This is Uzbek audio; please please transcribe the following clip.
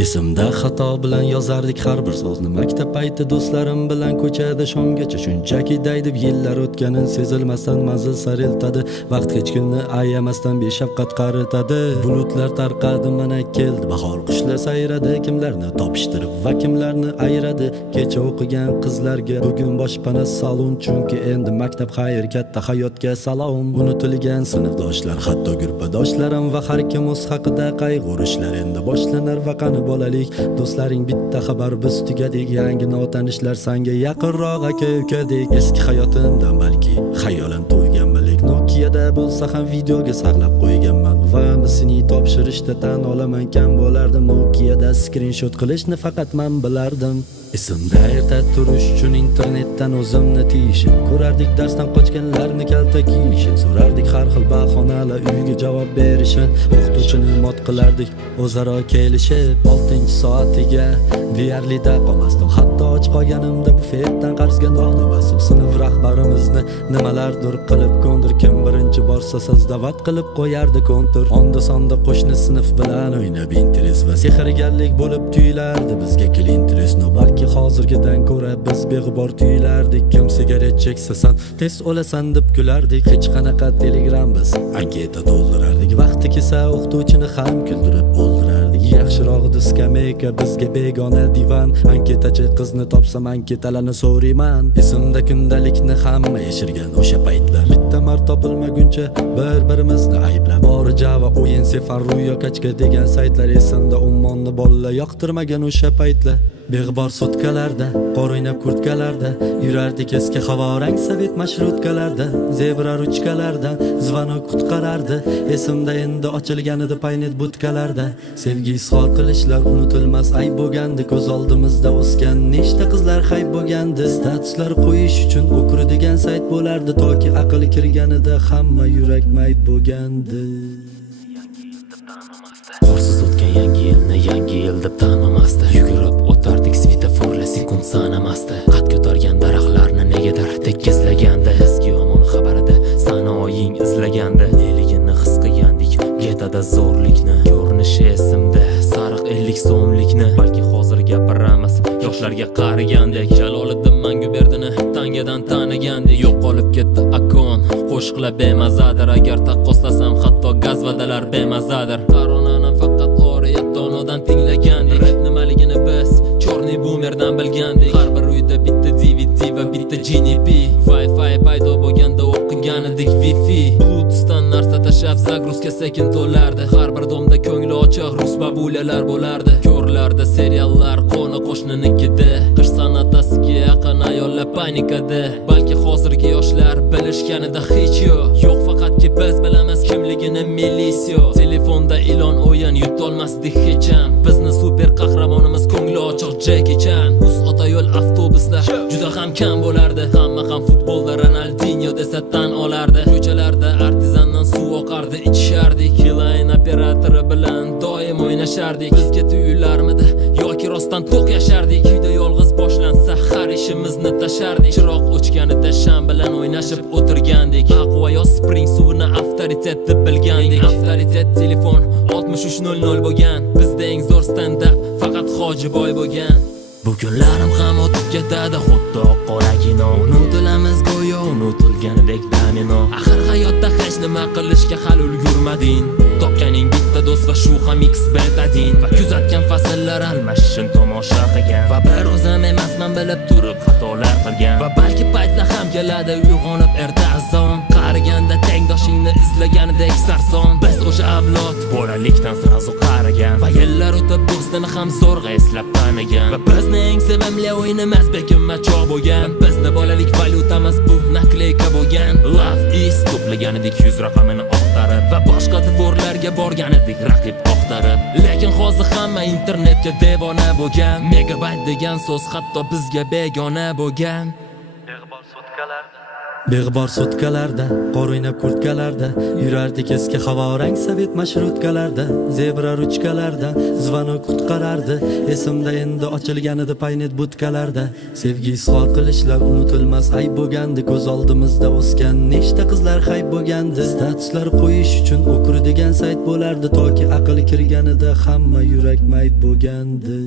Esimda xato bilan yozardik har bir so'zni. Maktab payti do'stlarim bilan ko'chada shomgacha shunchaki daydib yillar o'tganin sezilmasdan manzil sari eltadi. Vaqt hech kimni ayamasdan beshafqat qaritadi. Bulutlar tarqadi, mana keldi bahor, qushlar sayradi, kimlarni topishtirib va kimlarni ayradi. Kecha o'qigan qizlarga bugun boshpana salon, chunki endi maktab xayr, katta hayotga salom. Unutilgan sinfdoshlar, hatto guruhdoshlarim va har kim o'z haqida qayg'urishlar endi boshlanar va qani bolalik. Do'stlaring bitta xabar, biz tugadik. Yangi notanishlar sanga yaqinroq aka-ukadek. Eski hayotimdan balki xayolan to'yganmalik. Nokia'da bo'lsa ham videoga saqlab qo'yganman va misini topshirishda tan olaman kam bo'lardim. Nokia'da screenshot qilishni faqat men bilardim. Esimda erta turish uchun internetdan o'zimni tiyishim, ko'rardik darsdan qochganlarni kalta kiyishim, so'rardik har xil bahonalar uyga javob berishim, o'qituvchini mot qilardik o'zaro kelishib. 6-soatiga deyarli da qolmasdim, hatto och qolganimda bufetdan qarzga non olmasdim. Sinf rahbarimizni nimalardir qilib ko'ndir, kim birinchi borsa sizdavat qilib qo'yardi kontur. Onda sonda qo'shni sinf bilan o'ynab interes va sehrgarlik bo'lib tuyulardi bizga interes. Balki hozirgidan ko'ra biz beg'ubor tuyulardik. Kim sigaret cheksa san tez o'lasan deb kulardik. Hech qanaqa telegram biz anketa to'ldirardik. Vaqti kelsa o'qituvchini ham kuldirib o'ldirardik. Yaxshirog'i skameyka bizga begona divan. Anketachi qizni topsam anketalarni so'rayman. Esimda kundalikni hamma yashirgan o'sha paytlar. Bitta marta topilmaguncha bir-birimizni ayblab, bori Java, o'yin, Sefar, Ruyo, Kachka degan saytlar. Esimda Ummonni bolalar yoqtirmagan o'sha paytlar. Beg'bor sutkalarda, qor o'ynab kurtkalarda yurardik, eski havorang sovet mashrutkalarda. Zebra ruchkalardan zvanok qutqarardi. Esimda endi ochilgan edi paynet butkalarda. Sevgi izhor qilishlar unutilmas ayb bo'lgandi. Ko'z oldimizda o'sgan nechta qizlar hayb bo'lgandi. Statuslar qo'yish uchun o'kir degan sayt bo'lardi, toki aql kirganida hamma yurak mayb bo'lgandi. Qorsiz o'tgan yangi yil deb tanmamasdi. Yugurib o'tardik svetoforlar sekund sanamasdi. Qad ko'targan daraxtlarni negadir tekizlagandi. Eski yomon xabarida sanoying izlagandi. Neligini his qilgandik getada zo'rlikni. Ko'rinishi esimda sariq 50 so'mlikni. Balki hozir gapiramiz yoshlarga qaragandek. Jaloliddin Manguberdini tangadan tanigandek. Yo'qolib ketdi akon, qo'shiqlar bemazadir. Agar taqqoslasam hatto gazvadalar bemazadir. Koronani faqat oriyatonodan tinglagandik. Rap nimaligini biz chorniy boomerdan bilgandik. Har bir uyda bitta DVD va bitta GNP. Wi-Fi paydo bo'lganda o'qigan edik Wi-Fi. Bluetoothdan narsa tashab zagruzka sekin to'lardi. Har bir domda ko'ngli ochiq rus babulalar bo'lardi. Ko'rlarda seriallar qo'ni qo'shninikida. Qish san'atasiga yaqin ayollar panikada. Balki hozirgi yoshlar bilishganida hech yo'q, faqatki biz bilamiz kimligini milisiya. Telefonda ilon o'yin yutolmasdik hech ham. Bizni super qahramonimiz ko'ngli ochiq Jackie Chan. Uz ota yo'l avtobuslar juda ham kam bo'lardi. Hamma ham futbolda Ronaldinho desa tan olardi. Ko'chalarda artizandan suv oqardi, ichishardik. Line operatori bilan doim o'ynashardik. Bizga tuyularmidi yoki rostdan to'q yashardik. Uyda yolg'iz boshlansa har ishimizni tashardik. Chiroq o'chganida sham bilan o'ynashib o'tirgandik. Aqua yo Spring suvini avtoritet deb bilgandik. Avtoritet telefon 6300 bo'lgan. Bizda eng zo'r stand up faqat Hojiboy bo'lgan. Bu kunlarim ham o'tib ketadi xuddi qoragino. Unutilamiz go'yo unutilganidek domino. Axir hayotda hech nima qilishga hali ulgurmading. Topganing bitta do'st va shu ham X betadin. Va kuzatgan fasllar almashishini tomosha qilgan. Va bir o'zim emasman bilib turib xatolar qilgan. Va balki paytlar ham keladi uyg'onib erta azon. Qariganda tengdoshingni izlaganidek sarson. Biz o'sha avlod bolalikdan sirazu qarigan. Va yillar o'tib do'stini ham zo'rg'a eslab tanigan. Va bizning eng sevimli o'yinimiz bekinma choq bo'lgan. Bizni bolalik valyutamiz bu nakleyka bo'lgan. Love is to'plagan edik 100 raqamini oqtarib. Va boshqa dvorlarga borgan edik raqib oqtarib. Lekin hozir hamma internetga devona bo'lgan. Megabayt degan so'z hatto bizga begona bo'lgan. Beg'bor sutkalarda, Beg'bor sutkalarda, qor o'ynab kurtkalarda yurardik eski havorang sovet mashrutkalarda, zebra ruchkalarda zvonok qutqarardi. Esimda endi ochilganida paynet butkalarda sevgi izhor qilishlar unutilmas ayb bo'lgandi. Ko'z oldimizda o'sgan nechta qizlar hayb bo'lgandi. Statuslar qo'yish uchun o'kur degan sayt bo'lardi, toki aql kirganida hamma yurak mayt bo'lgandi.